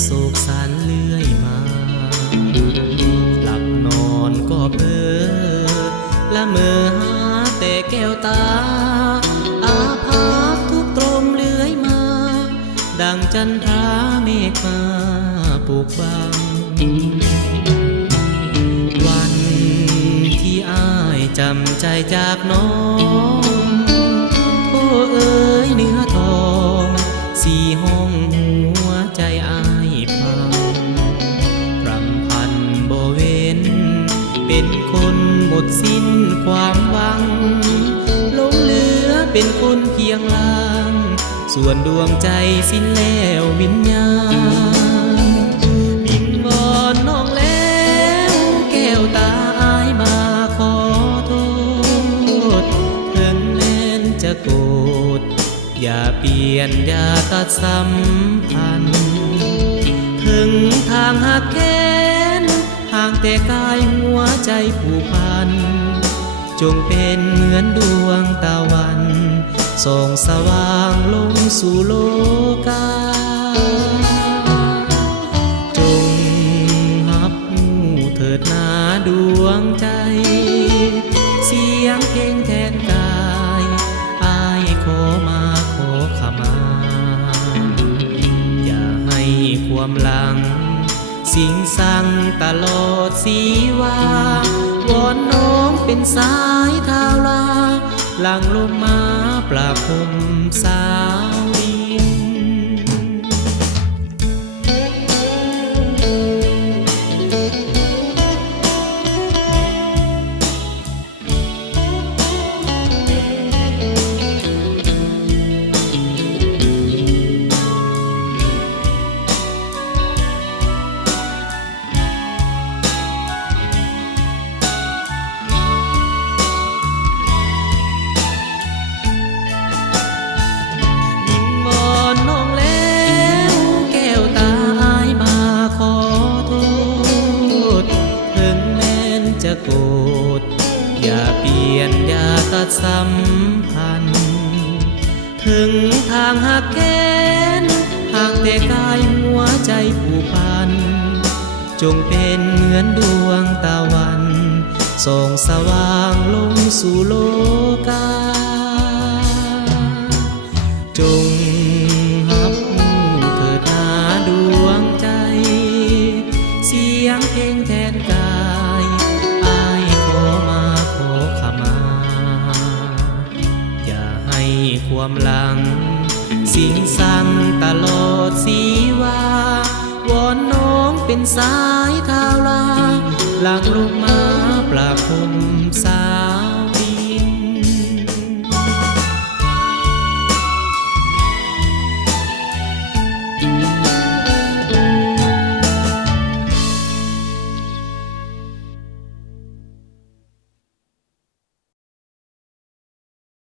โศกสันเลื่อยมาหลับนอนก็เพ้อละเมอหาแต่แก้วตาอาภัพทุกตรมเลื่อยมาดังจันทราเมฆมาปลูกบังวันที่อ้ายจำใจจากน้องโอ้เอ๋ยเนื้อทองสี่ห้องหัวใจอ้ายพังรำพันบ่เว้นเป็นคนหมดสิ้นความหวังหลงเหลือเป็นคนเพียงลางส่วนดวงใจสิ้นแล้ววิญญาณบินวอนน้องแล้วแก้วตาอ้ายมาขอโทษถึงแม้นจะโกรธอย่าเปลี่ยนอย่าตัดสัมพันธ์ถึงทางหักแค้นห่างแต่กายหัวใจผูกพันจงเป็นเหมือนดวงตะวันส่องสว่างลงสู่โลกาจงหับหูเถิดนาดวงใจเสียงเพลงแทนกายอ้ายขอมาขอขมาอย่าให้ความหลังสิงสังตลอดสีวาวอนน้องเป็นสายทาวลาหลังลมมาปราบพรมสาวดินจะโกรธอย่าเปลี่ยนอย่าตัดสัมพันธ์ถึงทางหักแค้นห่างแต่กายหัวใจผูกพันจงเป็นเหมือนดวงตะวันส่องสว่างลงสู่โลกาจงหับหูเถิดนาดวงใจเสียงเพลงแทนกายความหลังสิงสังตลอดสีวาวอนน้องเป็นสายทาวลาหลังลงมาปราบพรมสาว